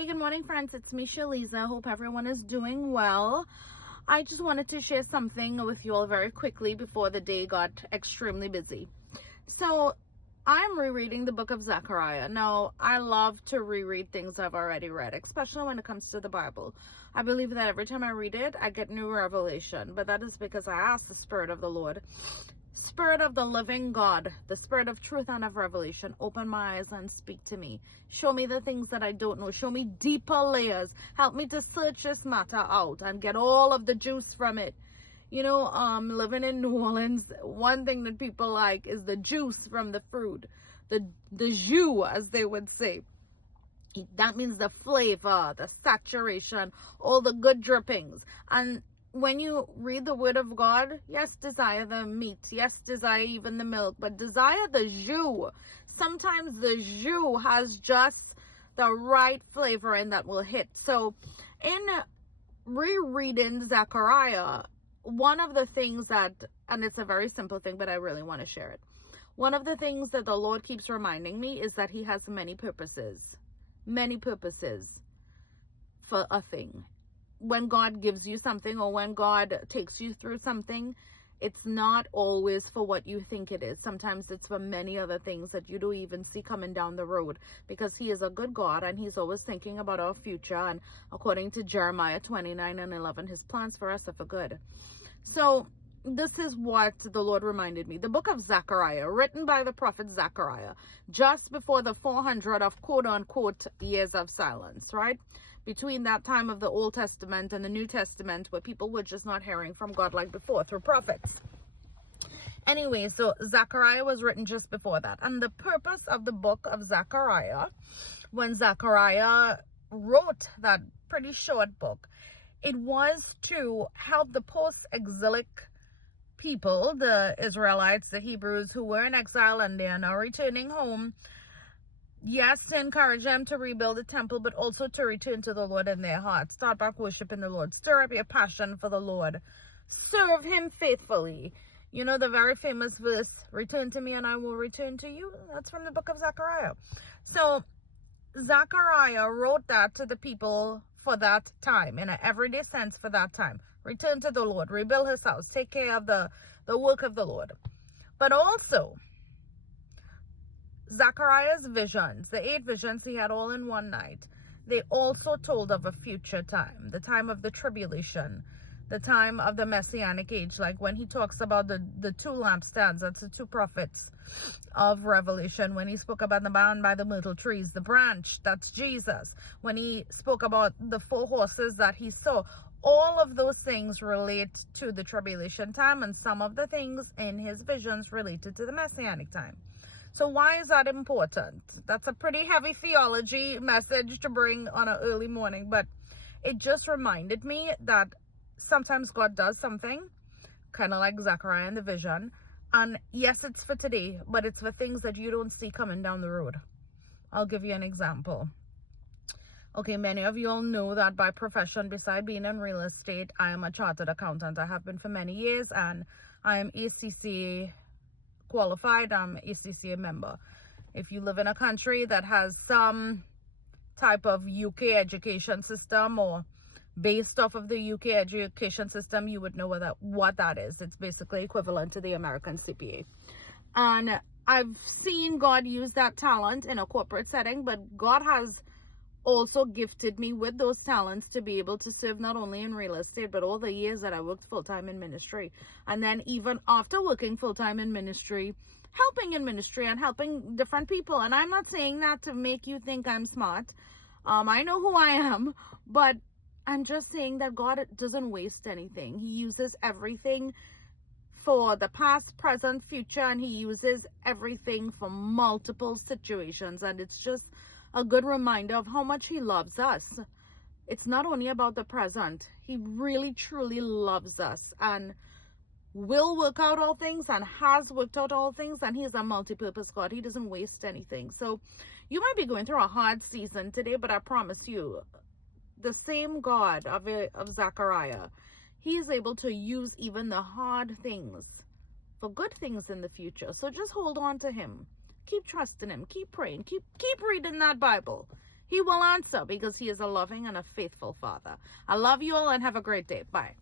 Hey, good morning, friends. It's me, Shaliza. Hope everyone is doing well. I just wanted to share something with you all very quickly before the day got extremely busy. So, I'm rereading the book of Zechariah. Now, I love to reread things I've already read, especially when it comes to the Bible. I believe that every time I read it, I get new revelation. But that is because I ask the Spirit of the Lord, Spirit of the living God, the Spirit of truth and of revelation, open my eyes and speak to me. Show me the things that I don't know. Show me deeper layers. Help me to search this matter out and get all of the juice from it. You know, living in New Orleans, one thing that people like is the juice from the fruit, the jus, as they would say. That means the flavor, the saturation, all the good drippings. And when you read the word of God, yes, desire the meat, yes, desire even the milk, but desire the jus. Sometimes the jus has just the right flavor and that will hit. So in rereading Zechariah, one of the things that, and it's a very simple thing, but I really want to share it. One of the things that the Lord keeps reminding me is that he has many purposes for a thing. When God gives you something or when God takes you through something, it's not always for what you think it is. Sometimes it's for many other things that you don't even see coming down the road, because he is a good God and he's always thinking about our future. And according to Jeremiah 29:11, his plans for us are for good. So this is what the Lord reminded me. The book of Zechariah, written by the prophet Zechariah, just before the 400 of quote unquote years of silence, right? Between that time of the Old Testament and the New Testament, where people were just not hearing from God like before through prophets. Anyway, so Zechariah was written just before that. And the purpose of the book of Zechariah, when Zechariah wrote that pretty short book, it was to help the post-exilic people, the Israelites, the Hebrews who were in exile and they are now returning home. Yes, to encourage them to rebuild the temple, but also to return to the Lord in their hearts. Start back worshiping the Lord. Stir up your passion for the Lord. Serve him faithfully. You know the very famous verse, return to me and I will return to you? That's from the book of Zechariah. So Zechariah wrote that to the people for that time, in an everyday sense for that time. Return to the Lord. Rebuild his house. Take care of the work of the Lord. But also, Zechariah's visions, the 8 visions he had all in one night, they also told of a future time, the time of the tribulation, the time of the messianic age. Like when he talks about the 2 lampstands, that's the 2 prophets of Revelation. When he spoke about the man by the myrtle trees, the branch, that's Jesus. When he spoke about the 4 horses that he saw, all of those things relate to the tribulation time, and some of the things in his visions related to the messianic time. So why is that important? That's a pretty heavy theology message to bring on an early morning, but it just reminded me that sometimes God does something, kind of like Zechariah in the vision, and yes, it's for today, but it's for things that you don't see coming down the road. I'll give you an example. Okay, many of you all know that by profession, beside being in real estate, I am a chartered accountant. I have been for many years, and I am ACCA qualified. I'm an ACCA member. If you live in a country that has some type of UK education system or based off of the UK education system, you would know what that is. It's basically equivalent to the American CPA. And I've seen God use that talent in a corporate setting, but God has also gifted me with those talents to be able to serve not only in real estate, but all the years that I worked full-time in ministry. And then even after working full-time in ministry, helping in ministry and helping different people. And I'm not saying that to make you think I'm smart. I know who I am, but I'm just saying that God doesn't waste anything. He uses everything for the past, present, future, and he uses everything for multiple situations. And it's just a good reminder of how much he loves us. It's not only about the present. He really, truly loves us and will work out all things and has worked out all things. And he's a multi-purpose God. He doesn't waste anything. So you might be going through a hard season today, but I promise you, the same God of Zechariah, he is able to use even the hard things for good things in the future. So just hold on to him. Keep trusting him. Keep praying. Keep reading that Bible. He will answer because he is a loving and a faithful Father. I love you all and have a great day. Bye.